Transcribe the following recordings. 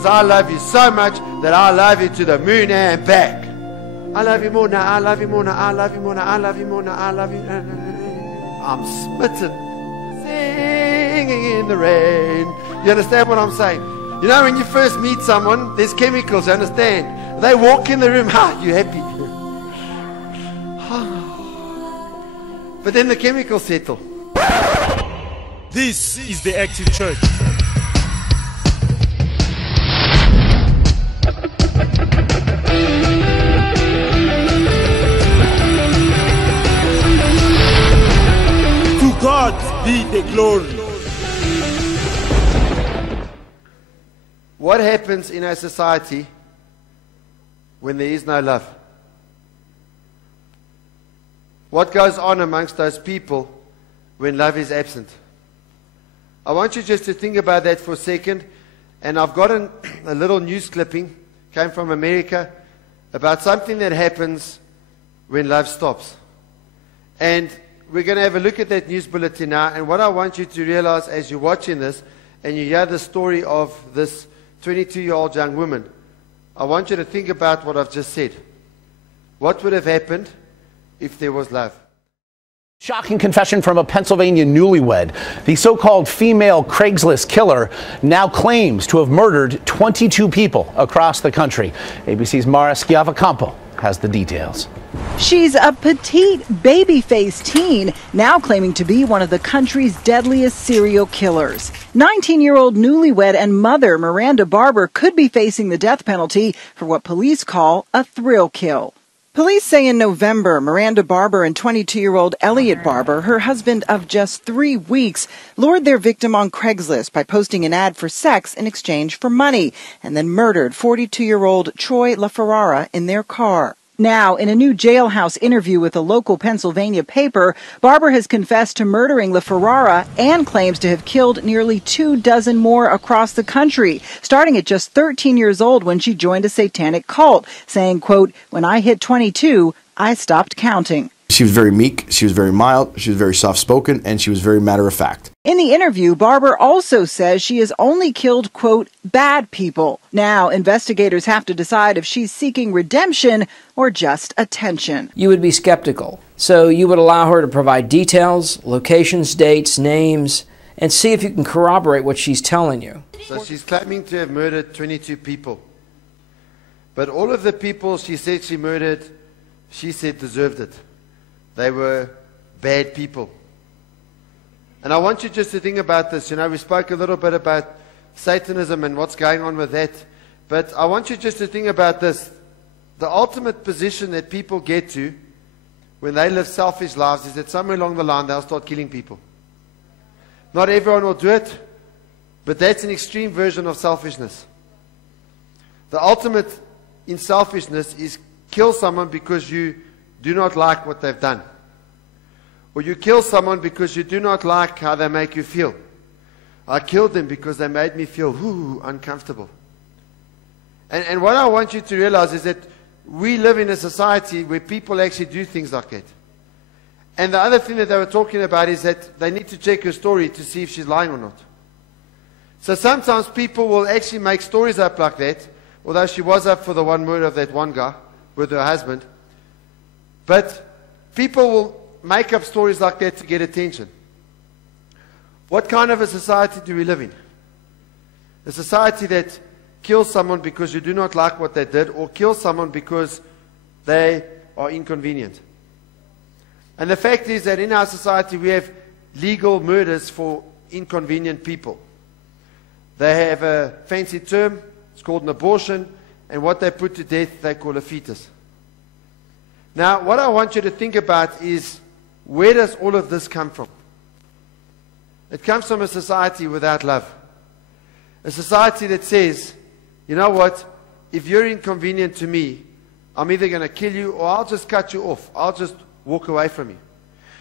because I love you so much that I love you to the moon and back. I love you more now, I love you more now, I love you more now, I love you more now, I love you. I'm smitten, singing in the rain. You understand what I'm saying? You know, when you first meet someone, there's chemicals, you understand? They walk in the room, you happy. But then the chemicals settle. This is the Active Church. To God be the glory. What happens in our society when there is no love? What goes on amongst those people when love is absent? I want you just to think about that for a second. And I've got a little news clipping, came from America, about something that happens when love stops. And we're going to have a look at that news bulletin now. And what I want you to realize as you're watching this, and you hear the story of this 22-year-old young woman, I want you to think about what I've just said. What would have happened if there was love? Shocking confession from a Pennsylvania newlywed. The so-called female Craigslist killer now claims to have murdered 22 people across the country. ABC's Mara Schiavocampo has the details. She's a petite, baby-faced teen, now claiming to be one of the country's deadliest serial killers. 19-year-old newlywed and mother Miranda Barber could be facing the death penalty for what police call a thrill kill. Police say in November, Miranda Barber and 22-year-old Elliot Barber, her husband of just 3 weeks, lured their victim on Craigslist by posting an ad for sex in exchange for money, and then murdered 42-year-old Troy LaFerrara in their car. Now, in a new jailhouse interview with a local Pennsylvania paper, Barber has confessed to murdering LaFerrara and claims to have killed nearly 24 more across the country, starting at just 13 years old when she joined a satanic cult, saying, quote, "When I hit 22, I stopped counting." She was very meek, she was very mild, she was very soft-spoken, and she was very matter-of-fact. In the interview, Barber also says she has only killed, quote, bad people. Now, investigators have to decide if she's seeking redemption or just attention. You would be skeptical. So you would allow her to provide details, locations, dates, names, and see if you can corroborate what she's telling you. So she's claiming to have murdered 22 people. But all of the people she said she murdered, she said deserved it. They were bad people. And I want you just to think about this. You know, we spoke a little bit about Satanism and what's going on with that. But I want you just to think about this. The ultimate position that people get to when they live selfish lives is that somewhere along the line they'll start killing people. Not everyone will do it, but that's an extreme version of selfishness. The ultimate in selfishness is kill someone because you do not like what they've done. Or you kill someone because you do not like how they make you feel. I killed them because they made me feel uncomfortable. And what I want you to realize is that we live in a society where people actually do things like that. And the other thing that they were talking about is that they need to check her story to see if she's lying or not. So sometimes people will actually make stories up like that, although she was up for the one murder of that one guy with her husband. But people will make up stories like that to get attention. What kind of a society do we live in? A society that kills someone because you do not like what they did, or kills someone because they are inconvenient. And the fact is that in our society we have legal murders for inconvenient people. They have a fancy term, it's called an abortion, and what they put to death they call a fetus. Now, what I want you to think about is, where does all of this come from? It comes from a society without love. A society that says, you know what, if you're inconvenient to me, I'm either going to kill you or I'll just cut you off. I'll just walk away from you.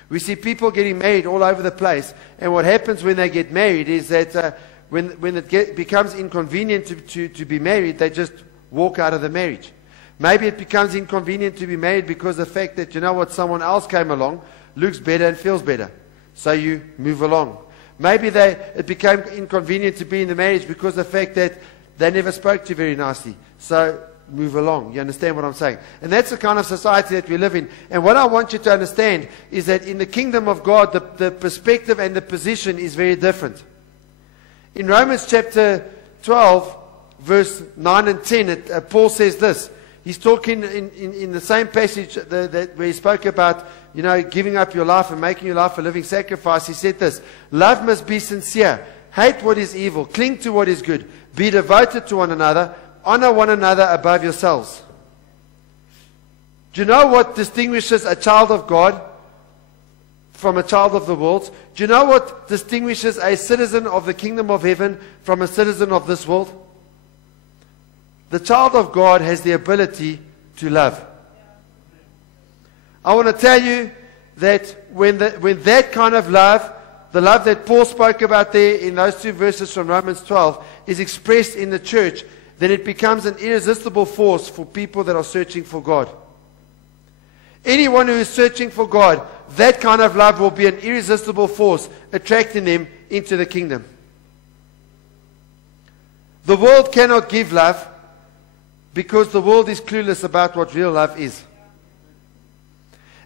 We see people getting married all over the place, and what happens when they get married is that when it becomes inconvenient to be married, they just walk out of the marriage. Maybe it becomes inconvenient to be married because of the fact that, you know what, someone else came along, looks better and feels better. So you move along. Maybe it became inconvenient to be in the marriage because of the fact that they never spoke to you very nicely. So move along. You understand what I'm saying? And that's the kind of society that we live in. And what I want you to understand is that in the kingdom of God, the perspective and the position is very different. In Romans chapter 12, verse 9 and 10, Paul says this. He's talking in the same passage where he spoke about, giving up your life and making your life a living sacrifice. He said this: love must be sincere. Hate what is evil. Cling to what is good. Be devoted to one another. Honor one another above yourselves. Do you know what distinguishes a child of God from a child of the world? Do you know what distinguishes a citizen of the kingdom of heaven from a citizen of this world? The child of God has the ability to love. I want to tell you that when that kind of love, the love that Paul spoke about there in those 2 verses from Romans 12, is expressed in the church, then it becomes an irresistible force for people that are searching for God. Anyone who is searching for God, that kind of love will be an irresistible force attracting them into the kingdom. The world cannot give love because the world is clueless about what real love is.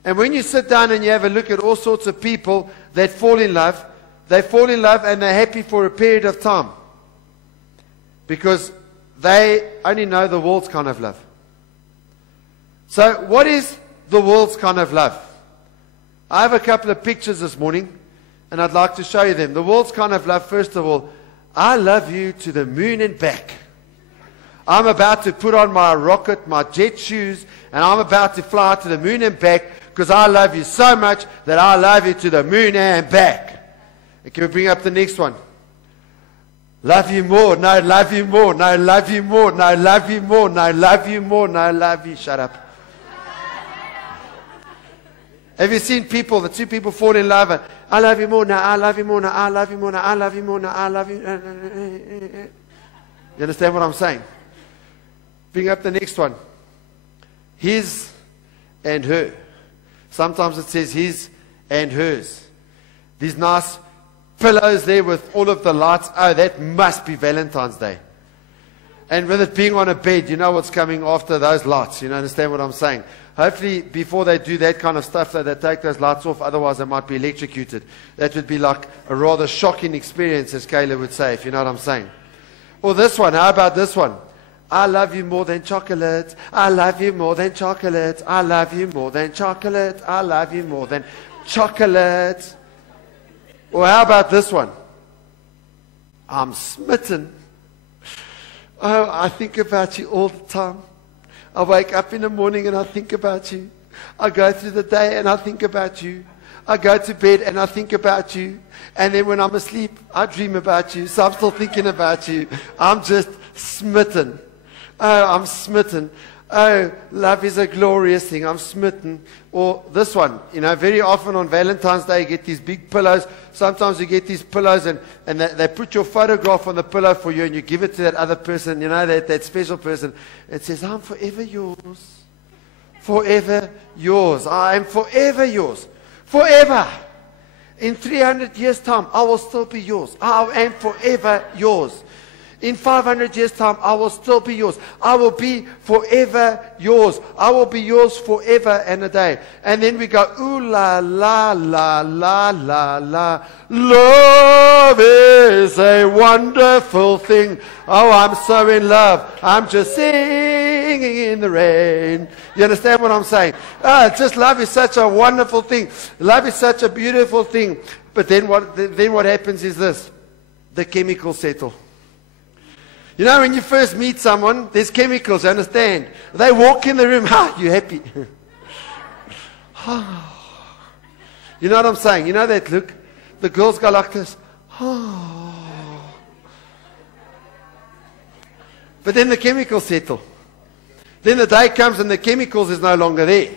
And when you sit down and you have a look at all sorts of people that fall in love, they fall in love and they're happy for a period of time because they only know the world's kind of love. So what is the world's kind of love? I have a couple of pictures this morning and I'd like to show you them. The world's kind of love, first of all, I love you to the moon and back. I'm about to put on my rocket, my jet shoes, and I'm about to fly to the moon and back because I love you so much that I love you to the moon and back. And can we bring up the next one? Love you more, no, love you more, no, love you more, no, love you more, no, love you more, no, love you. Shut up. Have you seen people, the 2 people fall in love and I love you more, no, I love you more, no, I love you more, no, I love you more, no, I love you. You understand what I'm saying? Bring up the next one. His and her. Sometimes it says his and hers. These nice pillows there with all of the lights. Oh, that must be Valentine's Day. And with it being on a bed, you know what's coming after those lights. You understand what I'm saying? Hopefully, before they do that kind of stuff, they take those lights off. Otherwise, they might be electrocuted. That would be like a rather shocking experience, as Kayla would say, if you know what I'm saying. Or this one. How about this one? I love you more than chocolate. I love you more than chocolate. I love you more than chocolate. I love you more than chocolate. Or how about this one? I'm smitten. Oh, I think about you all the time. I wake up in the morning and I think about you. I go through the day and I think about you. I go to bed and I think about you. And then when I'm asleep, I dream about you. So I'm still thinking about you. I'm just smitten. Oh, I'm smitten. Oh, love is a glorious thing. I'm smitten. Or this one, very often on Valentine's Day, you get these big pillows. Sometimes you get these pillows and they put your photograph on the pillow for you and you give it to that other person, that special person. It says, I'm forever yours. Forever yours. I am forever yours. Forever. In 300 years' time, I will still be yours. I am forever yours. In 500 years' time, I will still be yours. I will be forever yours. I will be yours forever and a day. And then we go, ooh la la la la la la. Love is a wonderful thing. Oh, I'm so in love. I'm just singing in the rain. You understand what I'm saying? Just love is such a wonderful thing. Love is such a beautiful thing. But then what happens is this. The chemicals settle. When you first meet someone, there's chemicals, you understand? They walk in the room, you're happy. You know what I'm saying? You know that look? The girls go like this. But then the chemicals settle. Then the day comes and the chemicals is no longer there.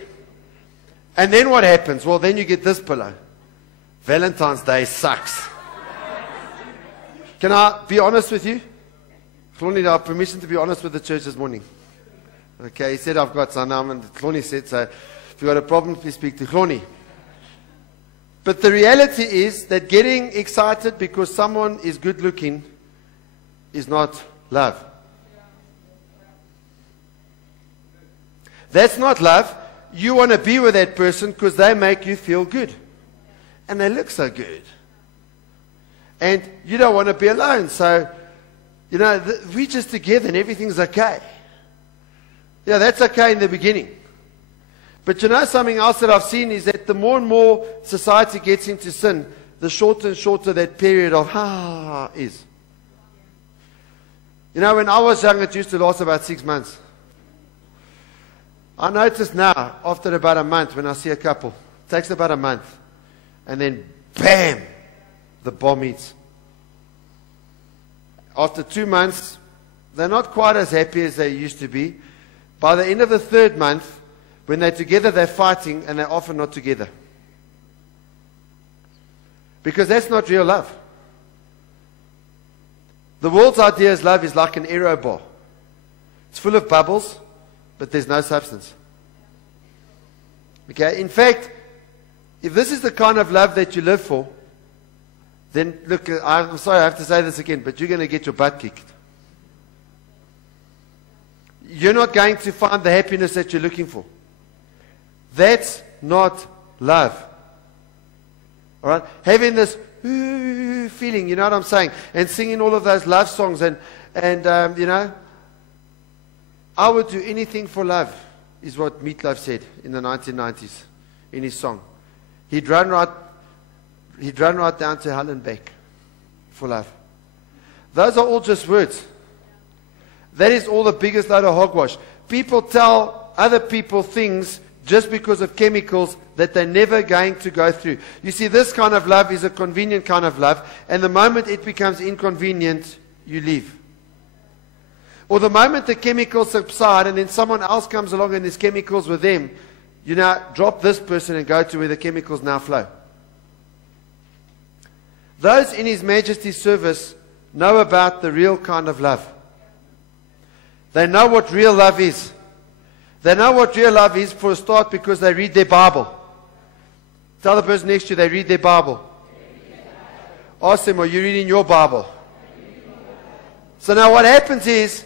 And then what happens? Well, then you get this pillow. Valentine's Day sucks. Can I be honest with you? Cloney, I have permission to be honest with the church this morning. Okay, he said I've got some. And Cloney said, so if you've got a problem, please speak to Cloney. But the reality is that getting excited because someone is good looking is not love. That's not love. You want to be with that person because they make you feel good. And they look so good. And you don't want to be alone. So, you know, we're just together and everything's okay. Yeah, that's okay in the beginning. But you know, something else that I've seen is that the more and more society gets into sin, the shorter and shorter that period of is. You know, when I was young, it used to last about 6 months. I notice now, after about a month, when I see a couple, it takes about a month, and then bam, the bomb hits. After 2 months, they're not quite as happy as they used to be. By the end of the 3rd month, when they're together, they're fighting, and they're often not together. Because that's not real love. The world's idea of love is like an aero bar. It's full of bubbles, but there's no substance. Okay? In fact, if this is the kind of love that you live for, then look, I'm sorry I have to say this again, but you're going to get your butt kicked. You're not going to find the happiness that you're looking for. That's not love. All right? Having this feeling, you know what I'm saying? And singing all of those love songs and you know, I would do anything for love, is what Meatloaf said in the 1990s in his song. He'd run right down to hell and back for love. Those are all just words. That is all the biggest load of hogwash. People tell other people things just because of chemicals that they're never going to go through. You see, this kind of love is a convenient kind of love, and the moment it becomes inconvenient, you leave. Or the moment the chemicals subside and then someone else comes along and there's chemicals with them, you now drop this person and go to where the chemicals now flow. Those in His Majesty's service know about the real kind of love. They know what real love is. They know what real love is for a start because they read their Bible. Tell the person next to you they read their Bible. Ask them, are you reading your Bible? So now what happens is,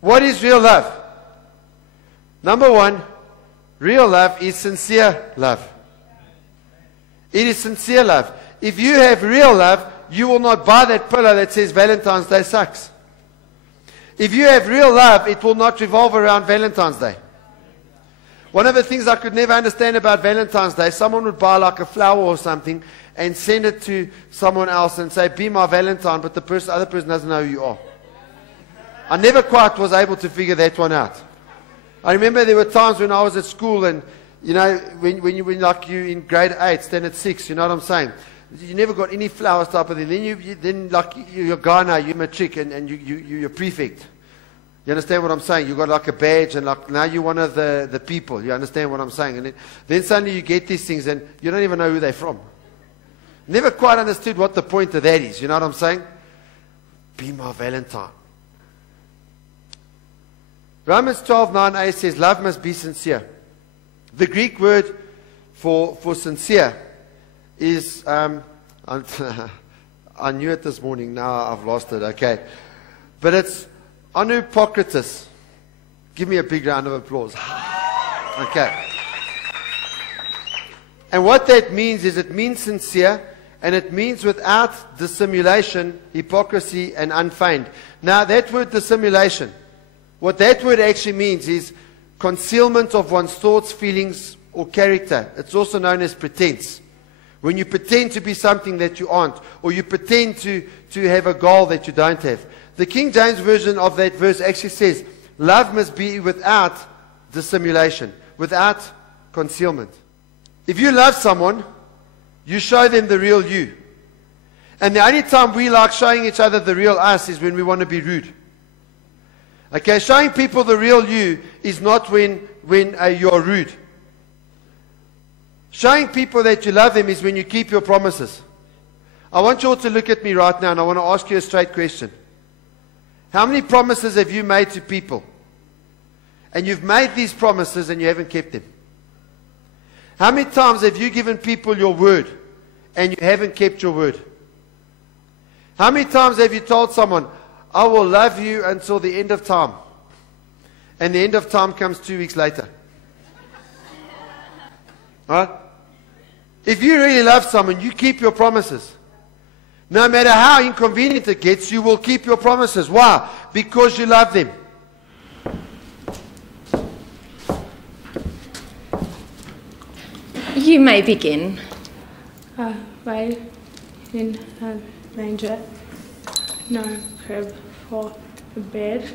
what is real love? Number one, real love is sincere love. It is sincere love. If you have real love, you will not buy that pillow that says Valentine's Day sucks. If you have real love, it will not revolve around Valentine's Day. One of the things I could never understand about Valentine's Day, someone would buy like a flower or something and send it to someone else and say, be my Valentine, but the other person doesn't know who you are. I never quite was able to figure that one out. I remember there were times when I was at school and, you know, when you in grade 8, standard 6, you know what I'm saying? You never got any flowers type of thing. Then like you're a guy now, you're matric and you're prefect. You understand what I'm saying? You got like a badge and like now you're one of the people. You understand what I'm saying? And then suddenly you get these things and you don't even know who they're from. Never quite understood what the point of that is. You know what I'm saying? Be my Valentine. Romans 12:9a says love must be sincere. The Greek word for sincere is, I knew it this morning, now I've lost it, okay. But it's anupokritos. Give me a big round of applause. Okay. And what that means is it means sincere, and it means without dissimulation, hypocrisy, and unfeigned. Now that word dissimulation, what that word actually means is concealment of one's thoughts, feelings, or character. It's also known as pretense. When you pretend to be something that you aren't, or you pretend to have a goal that you don't have. The King James Version of that verse actually says, love must be without dissimulation, without concealment. If you love someone, you show them the real you. And the only time we like showing each other the real us is when we want to be rude. Okay, showing people the real you is not when you're rude. Showing people that you love them is when you keep your promises. I want you all to look at me right now and I want to ask you a straight question. How many promises have you made to people? And you've made these promises and you haven't kept them? How many times have you given people your word and you haven't kept your word? How many times have you told someone, I will love you until the end of time? and the end of time comes 2 weeks later. All right? If you really love someone, you keep your promises. No matter how inconvenient it gets, you will keep your promises. Why? Because you love them. You may begin. Lay in a manger, no crib for the bed.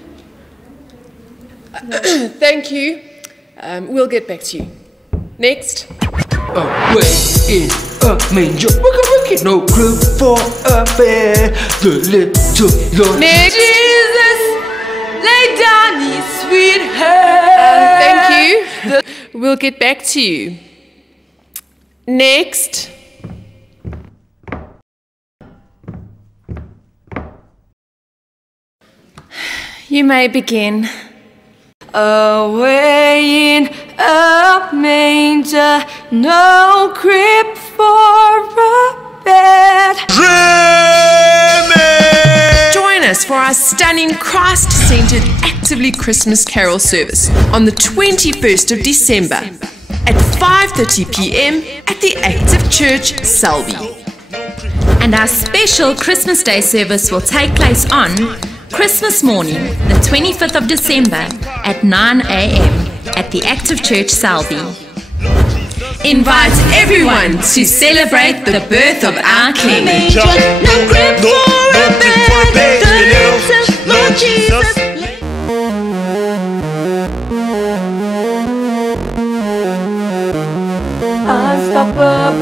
Thank you. We'll get back to you. Next. Away in a manger, no crib for a bed. The little Lord Jesus, lay down his sweet head. Thank you. We'll get back to you. Next. You may begin. Away in a manger, no crib for a bed. Join us for our stunning Christ-centered Actively Christmas Carol service on the 21st of December at 5:30 p.m. at the Active Church, Selby. And our special Christmas Day service will take place on Christmas morning, the 25th of December at 9 a.m. at the Active Church, Selby. Invite everyone to celebrate the birth of our King. No crib for a bed, the little Lord Jesus. Unstoppable.